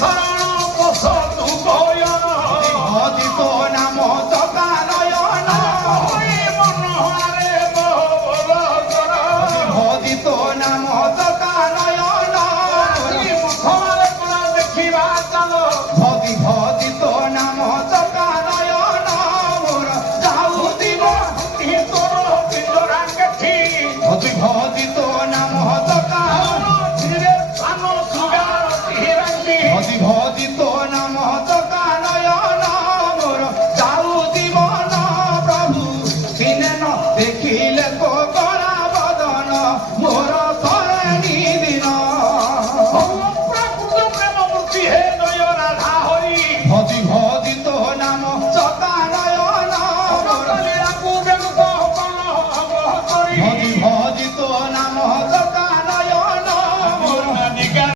শরণ বসতু গয়ন ভজি তো নাম চকা নয়ন মনোহরে বল কর ভজি তো নাম চকা নয়ন মুখরে কোন দেখিবা চাল ভজি ভজি তো নাম চকা নয়ন মোর যাও দিব তোর পিঞ্জরা কেঠি ভজি ভজি তো নাম চকা ধীরে সান সুগা হিরঙ্গি ভজি ভজি তো নাম চকা নয়ন মোর যাও জীবন প্রভু দিনে ন দেখিলে তো করা বদন মোর করণী দিন